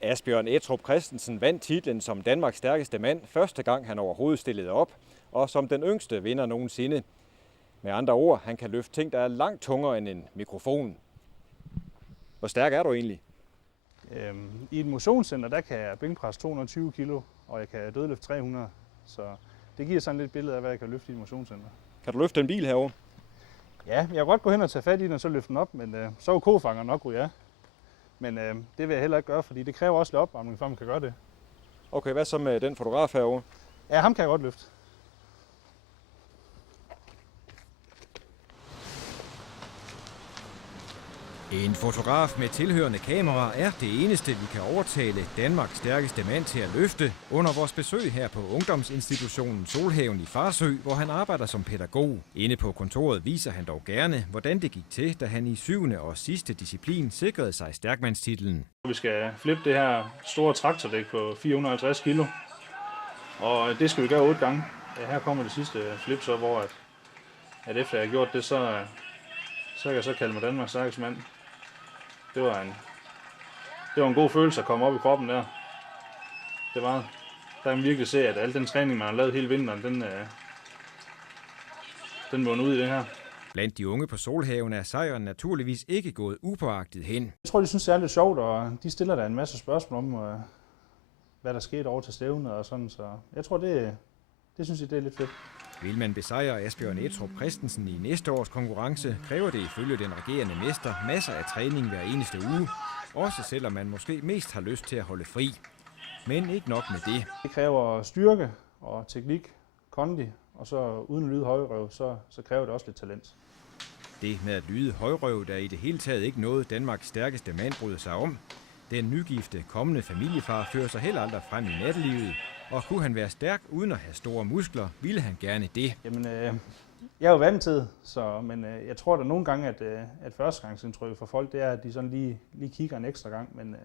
Asbjørn Ettrup Christensen vandt titlen som Danmarks stærkeste mand første gang han overhovedet stillede op, og som den yngste vinder nogensinde. Med andre ord, han kan løfte ting, der er langt tungere end en mikrofon. Hvor stærk er du egentlig? I et motionscenter, der kan jeg bænkpresse 220 kilo, og jeg kan dødløfte 300. Så det giver sådan lidt billede af, hvad jeg kan løfte i et motionscenter. Kan du løfte en bil herovre? Ja, jeg kan godt gå hen og tage fat i den og så løfte den op, men så er kofangeren nok ryge af. Men det vil jeg heller ikke gøre, fordi det kræver også lidt opvarmning, før man kan gøre det. Okay, hvad så med den fotograf herovre? Ja, ham kan jeg godt løfte. En fotograf med tilhørende kamera er det eneste, vi kan overtale Danmarks stærkeste mand til at løfte under vores besøg her på ungdomsinstitutionen Solhaven i Farsø, hvor han arbejder som pædagog. Inde på kontoret viser han dog gerne, hvordan det gik til, da han i 7. og sidste disciplin sikrede sig stærkmandstitlen. Vi skal flippe det her store traktordæk på 450 kilo, og det skal vi gøre 8 gange. Her kommer det sidste flip, så, hvor at efter jeg har gjort det, så kan jeg så kalde mig Danmarks stærkeste mand. Det var en god følelse at komme op i kroppen der. Det var. Der kan man virkelig se, at al den træning, man har lavet hele vinteren, den munder ud i det her. Blandt de unge på Solhaven er sejren naturligvis ikke gået upåagtet hen. Jeg tror, de synes, det er lidt sjovt, og de stiller der en masse spørgsmål om, hvad der skete over til stævnet og sådan. Så jeg tror, det synes jeg, det er lidt fedt. Vil man besejre Asbjørn Ettrup Christensen i næste års konkurrence, kræver det ifølge den regerende mester masser af træning hver eneste uge, også selvom man måske mest har lyst til at holde fri. Men ikke nok med det. Det kræver styrke og teknik, kondi, og så uden at lyde højrøv, så kræver det også lidt talent. Det med at lyde højrøv, der i det hele taget ikke noget Danmarks stærkeste mand bryder sig om. Den nygifte kommende familiefar fører sig heller aldrig frem i nattelivet. Og kunne han være stærk uden at have store muskler, ville han gerne det. Jamen, jeg er jo vant til, men jeg tror da nogle gange, at førstegangsindtryk for folk, det er, at de sådan lige kigger en ekstra gang. Men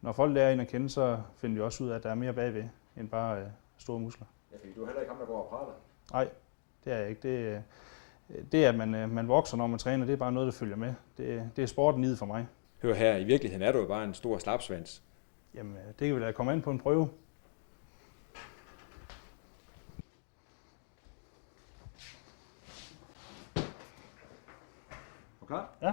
når folk lærer en at kende, så finder de også ud af, at der er mere bagved end bare store muskler. Ja, fordi du er heller ikke ham, der går og praler. Nej, det er jeg ikke. Det at man vokser, når man træner, det er bare noget, der følger med. Det er sporten i for mig. Hør her, i virkeligheden er du jo bare en stor slapsvans. Jamen, det kan vi da komme an på en prøve. Er du klar? Ja.